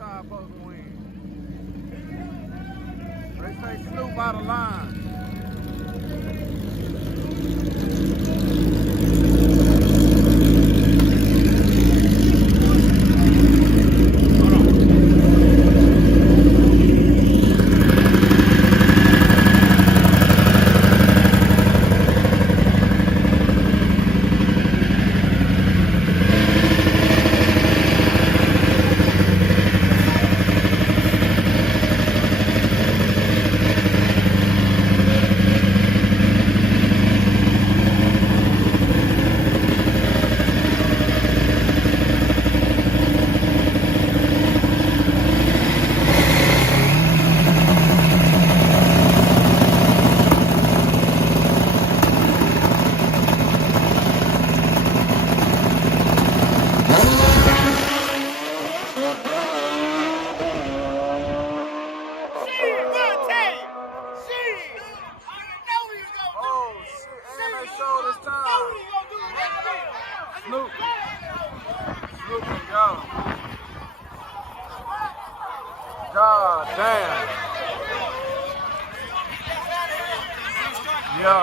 time supposed to win. They say Snoop out of line. Snoop and YELLO. God damn. Yeah.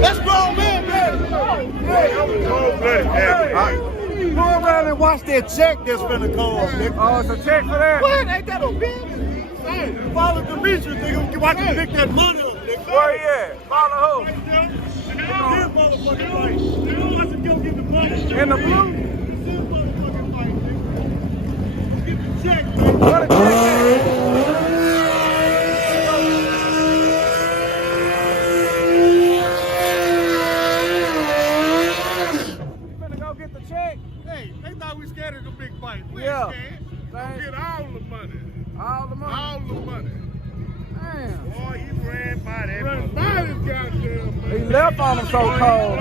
That's grown man, baby. Go around and watch that check that's finna come. Oh, it's a check for that? What? Ain't that a bitch? Hey, follow Demetrius, nigga. Watch him pick that money up, nigga. Where he at? Follow who? This motherfucking fight. Watch him go get the money. In the blue? This motherfucking fight, nigga. Get the check, man. What a check is? Hey, they thought we scared of the big fight. We Yeah. ain't scared. Get all the money. All the money? All the money. Damn. Boy, he ran by that. Ran by this goddamn man. He left on him so cold.